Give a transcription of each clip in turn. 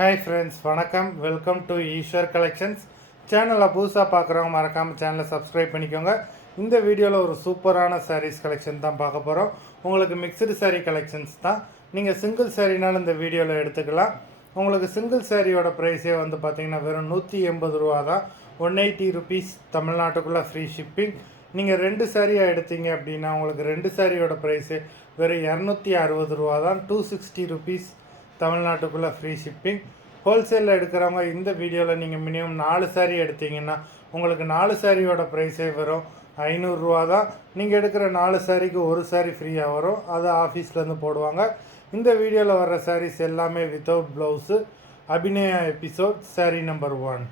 Hi friends, வணக்கம். Welcome to Eswar collections. சேனலை புதுசாக பார்க்குறவங்க மறக்காமல் சேனலை சப்ஸ்கிரைப் பண்ணிக்கோங்க. இந்த வீடியோவில் ஒரு சூப்பரான சாரீஸ் கலெக்ஷன் தான் பார்க்க போகிறோம். உங்களுக்கு மிக்சடு சாரீ கலெக்ஷன்ஸ் தான். நீங்கள் சிங்கிள் சாரீனாலும் இந்த வீடியோவில் எடுத்துக்கலாம். உங்களுக்கு சிங்கிள் சாரியோட ப்ரைஸே வந்து பார்த்திங்கன்னா வெறும் 180 ரூபா தான். 180 ருபீஸ் தமிழ்நாட்டுக்குள்ளே ஃப்ரீ ஷிப்பிங். நீங்கள் 2 சாரியாக எடுத்தீங்க அப்படின்னா உங்களுக்கு 2 சாரியோட ப்ரைஸு வெறும் 260 ரூபா தான். 260 ருபீஸ் தமிழ்நாட்டுக்குள்ளே ஃப்ரீ ஷிப்பிங். ஹோல்சேலில் எடுக்கிறவங்க இந்த வீடியோவில் நீங்கள் மினிமம் 4 சாரீ எடுத்தீங்கன்னா உங்களுக்கு 4 சாரியோட ப்ரைஸே வரும் 500 ரூபா தான். நீங்கள் எடுக்கிற 4 சாரிக்கு ஒரு சாரீ ஃப்ரீயாக வரும். அது ஆஃபீஸ்லேருந்து போடுவாங்க. இந்த வீடியோவில் வர்ற சாரீஸ் எல்லாமே வித்தவுட் ப்ளவுஸு. அபிநயா எபிசோட் சாரீ நம்பர் 1.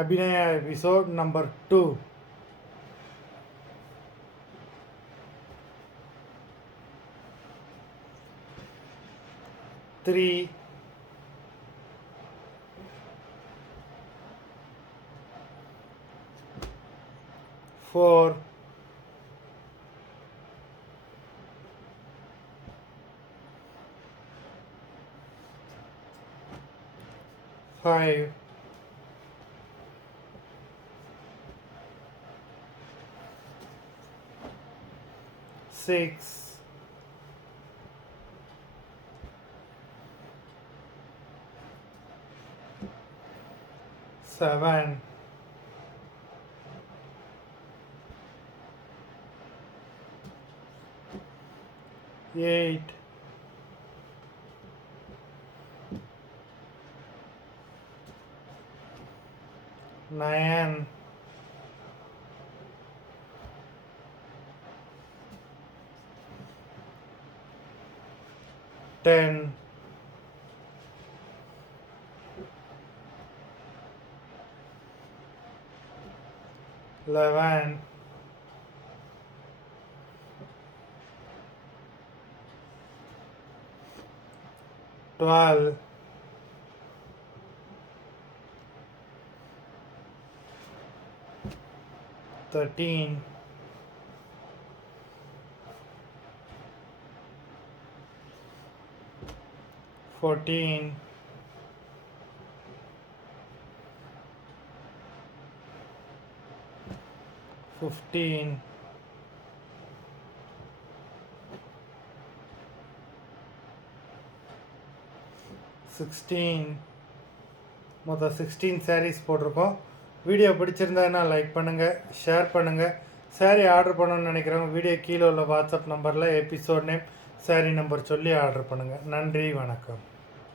Abhinaya episode number 2. 3, 4, 5, 6, 7, 8, 9, 10, 11, 12, 13, 14, 15, 16. மொத்தம் 16 சாரீஸ் போட்டிருக்கோம். வீடியோ பிடிச்சிருந்ததுன்னா லைக் பண்ணுங்கள், ஷேர் பண்ணுங்கள். சாரீ ஆர்டர் பண்ணணும்னு நினைக்கிறவங்க வீடியோ கீழே உள்ள வாட்ஸ்அப் நம்பரில் எபிசோட் நேம், சாரீ நம்பர் சொல்லி ஆர்டர் பண்ணுங்கள். நன்றி, வணக்கம்.